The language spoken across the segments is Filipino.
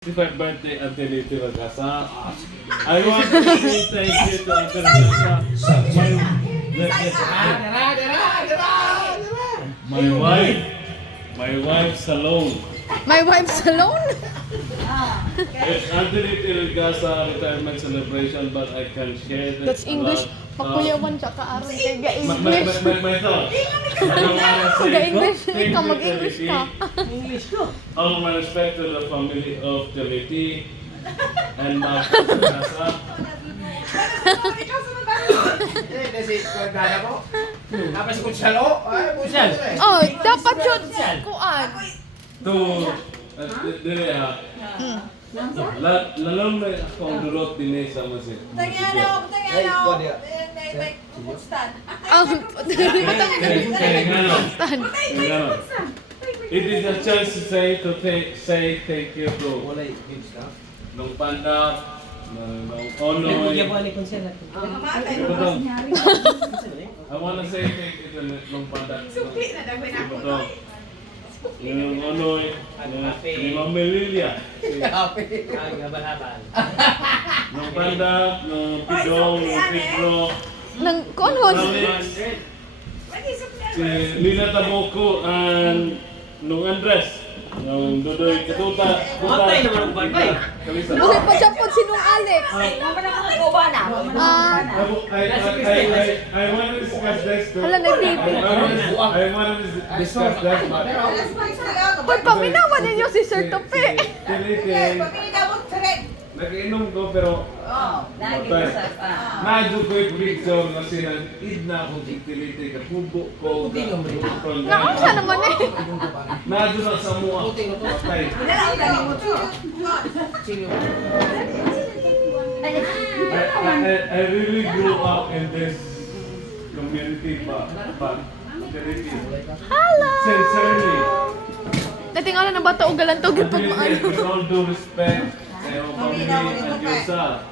65th birthday Ate Liti Ragasa. I want to say thank you to Ate Ragasa. My wife Salone. My wife's alone? It's Ate Liti Ragasa retirement celebration, but I can share this. That's English. Pakuyawan siya ka aron kay ga-English. My thought. Ga-English ka, mag-English ka. All my respect to the family of Teliti and my Ragasa. Oh, dapat yun. Kuan. To dire lalong may akong dulot din sa masjid. It is a chance to say thank you to Nung Panda, Nung Onoy. I want to say thank you to Nung Panda. Nung Onoy, ni Ma'am Melilia. Nung Panda, Nung Pidong, Nung Pedro. Nang kuan hon. Si Lina Taboko and Nung Andres. Nung Dodoy Katuta. Matay naman ang bagay. Kalisa. Buhay pa siya po si Nung Alex. I want to discuss this. Hala, nag-TV. I want to discuss that. Pag paminawa ninyo si Sir Tope. Nag-inom ko pero medyo ko yung picture na sinag-id na akong utility kapubo ko. Naunsa naman eh. Medyo na sa mua. Okay. I really grew up in this community but Hala. sincerely. Natingalan ng bata o galantog yung pagmaano. With all due respect sa iyong family and yourself.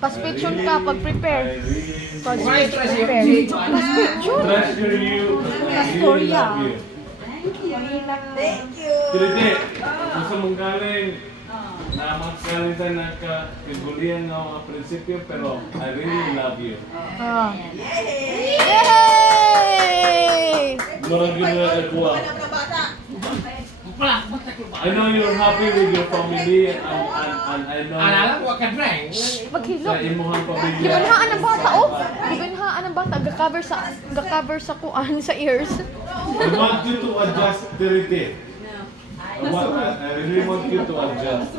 Paspicture ka pag-prepare. I really Pag-prepare. Paspicture. treasure you and I really love you. Thank you. Kilite, gusto mong galing na magkaling tayo nagkakigulihan ng mga prinsipyo pero I really love you. Ah. Yay! Yay! Marang gano'n nagkuha. I know you're happy with your family and I know Maghilo. sa imuhang pamilya. Gibanhaan ng bata oh. Gibanhaan ng bata ga-cover sa kuan sa ears. I want you to adjust the routine. I really want you to adjust.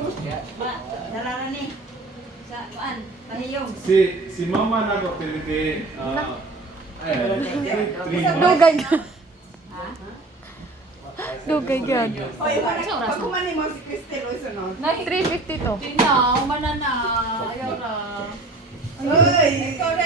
Si mama na ko piliti Dugay ka. Dugay gad. Oy, pag kumani mo si Cristel o sunod. 350 to. Oy, ikaw na.